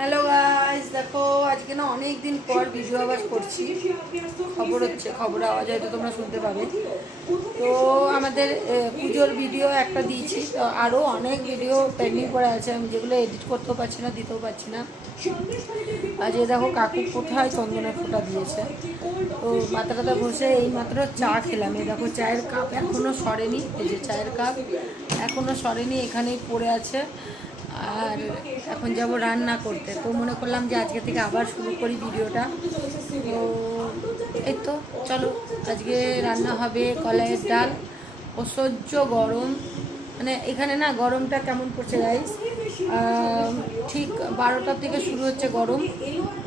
Hello guys, দেখো আজকে না অনেক দিন পর ভিডিও আওয়াজ করছি। খবর হচ্ছে, খবর আওয়াজ হয়তো তোমরা শুনতে পাবে। তো আমাদের পুজোর ভিডিও একটা দিয়েছি, তো আরও অনেক ভিডিও পেন্ডিং করে আছে, আমি যেগুলো এডিট করতেও পারছি না, দিতেও পারছি না। আজ দেখো কাকু কোথায় চন্দনের ফোঁটা দিয়েছে। তো মাথাটা ঘষে এই মাত্র চা খেলাম। এই দেখো চায়ের কাপ এখনও সরেনি, এই যে চায়ের কাপ এখনও সরেনি, এখানেই পড়ে আছে। আর এখন যাব রান্না করতে। তো মনে করলাম যে আজকে থেকে আবার শুরু করি ভিডিওটা। তো এই তো চলো, আজকে রান্না হবে কলাইয়ের ডাল। অসহ্য গরম, মানে এখানে না গরমটা কেমন পড়ছে গাইস। ঠিক 12টা থেকে শুরু হচ্ছে গরম,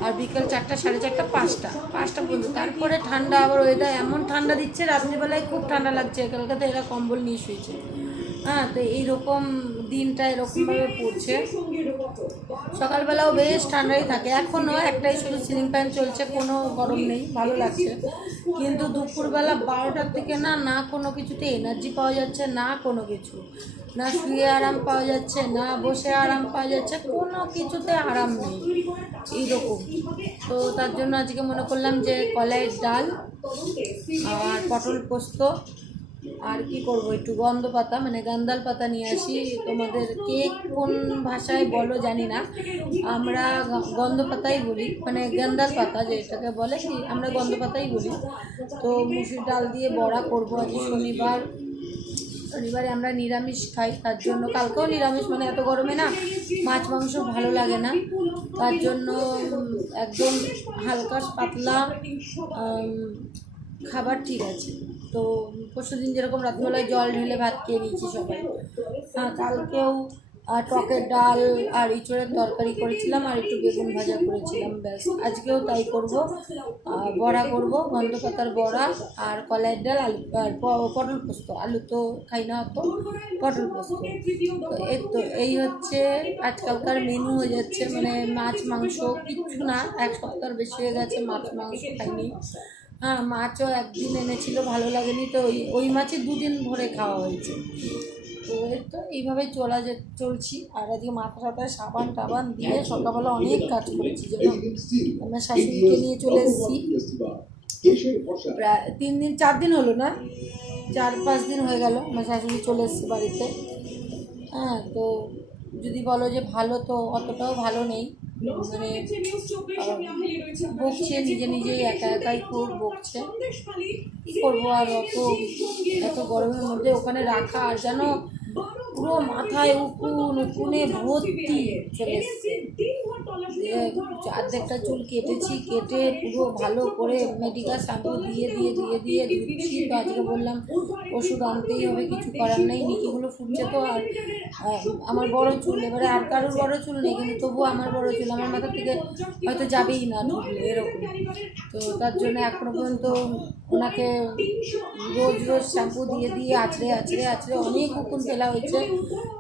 আর বিকেল 4টা, 4:30, 5টা পর্যন্ত। তারপরে ঠান্ডা, আবার ওয়েদার এমন ঠান্ডা দিচ্ছে, রাত্রিবেলায় খুব ঠান্ডা লাগছে। কলকাতায় এরা কম্বল নিয়ে শুয়েছে। হ্যাঁ, তো এইরকম দিনটা এরকমভাবে পড়ছে। সকালবেলাও বেশ ঠান্ডাই থাকে, এখনও একটাই শুধু সিলিং ফ্যান চলছে, কোনো গরম নেই, ভালো লাগছে। কিন্তু দুপুরবেলা 12টার থেকে না না কোনো কিছুতে এনার্জি পাওয়া যাচ্ছে, না কোনো কিছু, না শুয়ে আরাম পাওয়া যাচ্ছে, না বসে আরাম পাওয়া যাচ্ছে, কোনো কিছুতে আরাম নেই এইরকম। তো তার জন্য আজকে মনে করলাম যে কলাইয়ের ডাল আর পটল পোস্ত, আর কি করব, একটু গন্ধ পাতা মানে গান্দাল পাতা নিয়ে আসি। তোমাদের কে কোন ভাষায় বলো জানি না, আমরা গন্ধ পাতাই বলি, মানে গান্দাল পাতা যেটাকে বলে কি, আমরা গন্ধ পাতাই বলি। তো মুসুর ডাল দিয়ে বড়া করব। আজ শনিবারে আমরা নিরামিষ খাই, তার জন্য কালকেও নিরামিষ, মানে এত গরমে না মাছ মাংস ভালো লাগে না, তার জন্য একদম হালকা পাতলা খাবার ঠিক আছে। তো পরশুদিন যেরকম রাত্রিবেলায় জল ঢেলে ভাত খেয়ে নিয়েছি সবাই। কালকেও টকের ডাল আর ইঁচড়ের তরকারি করেছিলাম, আর একটু বেগুন ভাজা করেছিলাম, ব্যাস। আজকেও তাই করব, বড়া করব, গন্ধ পাতার বড়া, আর কলাইয়ের ডাল, আলু আর পটল পোস্ত। আলু তো খাই না, তো পটল পোস্ত। তো এই হচ্ছে আজকালকার মেনু হয়ে যাচ্ছে, মানে মাছ মাংস কিচ্ছু না। এক সপ্তাহ বেশি হয়ে গেছে মাছ মাংস খাইনি। হ্যাঁ, মাছও একদিন এনেছিল, ভালো লাগেনি, তো ওই মাছই 2 দিন ভরে খাওয়া হয়েছে। তো তো এইভাবে চলছি। আর আজকে মাথা টাথায় সাবান টাবান দিয়ে সকালবেলা অনেক কাজ করেছি, যেমন আমার শাশুড়িকে নিয়ে চলে এসেছি। প্রায় 3 দিন 4 দিন হলো না, 4-5 দিন হয়ে গেল আমার শাশুড়ি চলে এসেছে বাড়িতে। হ্যাঁ, তো যদি বলো যে ভালো, তো অতটাও ভালো নেই, মানে বকছে, নিজে নিজেই একা একাই খুব বকছে। কী করবো আর, এত গরমের মধ্যে ওখানে রাখা, আর যেন পুরো মাথায় উকুনে ভর্তি চলে এসছে। অর্ধেকটা চুল কেটেছি, কেটে পুরো ভালো করে মেডিকেল শ্যাম্পু দিয়ে দিয়ে দিয়ে দিয়ে ধুচ্ছি। তো আজকে বললাম ওষুধ আনতেই হবে, কিছু করার নেই, নিকিগুলো ফুটছে। তো আর আমার বড় চুল, এবারে আর কারোর বড় চুল নেই, কিন্তু তবুও আমার বড় চুল আমার মাথা থেকে হয়তো যাবেই না ঢুকলে, এরকম। তো তার জন্য এখনো পর্যন্ত ওনাকে রোজ রোজ শ্যাম্পু দিয়ে দিয়ে আছড়ে আছড়ে আছড়ে অনেক উকুন ফেলা হয়েছে,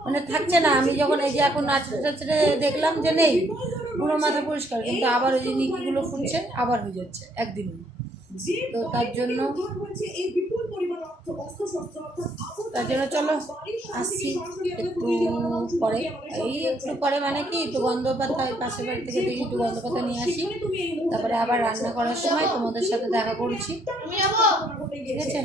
মানে থাকছে না। আমি যখন এই যে এখন আছড়ে টাছড়ে দেখলাম যে নেই, পুরো মাথা পরিষ্কার, কিন্তু আবার ওই যে নিকিগুলো ফুটছে, আবার হয়ে যাচ্ছে একদিনই। তো তার জন্য চলো আসছি একটু পরে। এই একটু পরে মানে কি, একটু গন্ধ পাতা, পাশের বাড়ি থেকে দেখি একটু গন্ধ পাতা নিয়ে আসি, তারপরে আবার রান্না করার সময় তোমাদের সাথে দেখা করছি, ঠিক আছে?